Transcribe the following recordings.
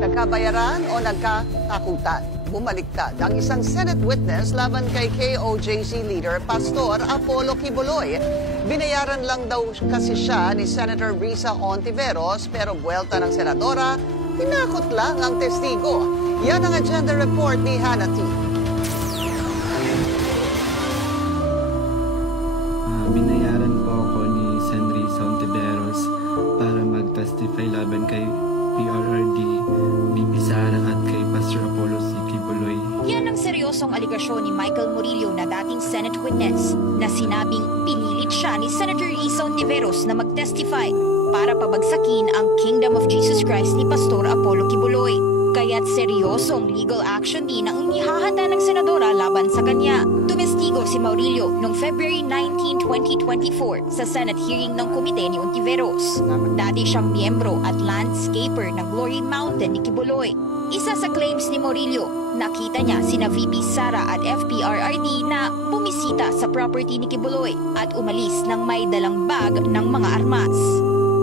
Nagkabayaran o nagkatakutan? Bumaliktad ang isang Senate witness laban kay KOJC leader Pastor Apollo Kibuloy. Binayaran lang daw kasi siya ni Senator Risa Hontiveros pero buwelta ng senadora, tinakot lang ang testigo. Yan ang agenda report ni Hannah T. Binayaran po ako ni Sen. Risa Hontiveros para mag-testify laban kay PRRD, VP Sara at kay Pastor Apollo C. Kibuloy. Yan ang seryosong aligasyon ni Michael Murillo na dating Senate witness na sinabing pinilit siya ni Senator Risa Hontiveros na mag-testify para pabagsakin ang Kingdom of Jesus Christ ni Pastor Apollo Kibuloy. Kaya't seryosong legal action din ang inihahanda ng senadora laban sa kanya. Tumestigo si Murillo noong February 19, 2024 sa Senate hearing ng komite ni Hontiveros. Dati siyang miyembro at landscaper ng Glory Mountain ni Kibuloy. Isa sa claims ni Murillo, nakita niya sina VP Sara at FPRRD na bumisita sa property ni Kibuloy at umalis ng may dalang bag ng mga armas.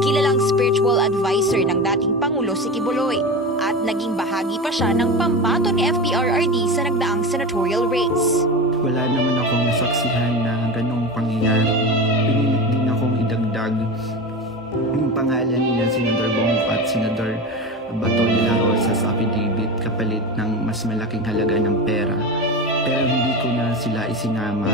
Kilalang spiritual advisor ng dating Pangulo si Kibuloy at naging bahagi pa siya ng pambato ni FPRRD sa nagdaang senatorial race. Wala naman akong nasaksihan na ganong pangyayari. Pinilit din akong idagdag yung pangalan ni Senador Bongo at Senador Bato de la Rosa sa affidavit kapalit ng mas malaking halaga ng pera. Pero hindi ko na sila isinama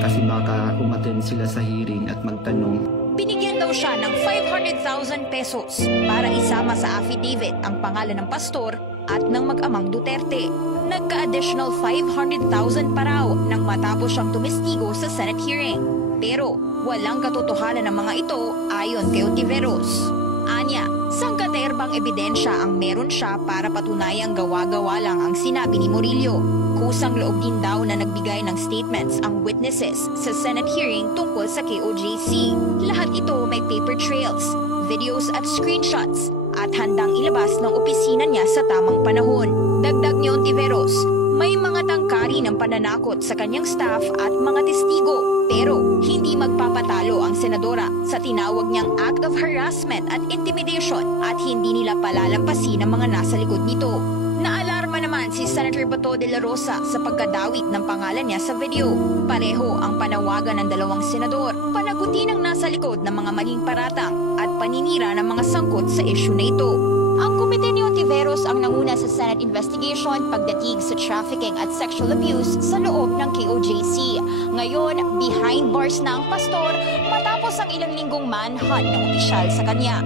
kasi baka umattend sila sa hearing at magtanong. Binigyan daw siya ng 500,000 pesos para isama sa affidavit ang pangalan ng pastor at ng mag-amang Duterte. Nagka-additional 500,000 pa raw nang matapos siyang tumestigo sa Senate hearing. Pero walang katotohanan ng mga ito ayon kay Hontiveros. Anya, sangkaterbang ebidensya ang meron siya para patunayang gawa-gawa lang ang sinabi ni Murillo. Kusang loob din daw na nagbigay ng statements ang witnesses sa Senate hearing tungkol sa KOJC. Lahat ito may paper trails, videos at screenshots at handang ilabas ng opisina niya sa tamang panahon. Dagdag ni Hontiveros, may mga tangkari ng pananakot sa kanyang staff at mga testigo pero hindi magpapatalo ang senadora sa tinawag niyang act of harassment at intimidation at hindi nila palalampasin ang mga nasa likod nito. Naalarma naman si Senator Bato de la Rosa sa pagkadawit ng pangalan niya sa video. Pareho ang panawagan ng dalawang senador, panagutin ang nasa likod ng mga maling paratang at paninira ng mga sangkot sa issue na ito. Ang komite ni Hontiveros ang nanguna sa Senate investigation pagdating sa trafficking at sexual abuse sa loob ng KOJC. Ngayon, behind bars na ang pastor matapos ang ilang linggong manhunt ng opisyal sa kanya.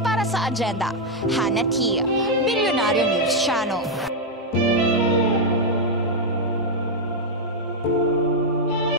Para sa agenda, Hannah T, Billionaire News Channel.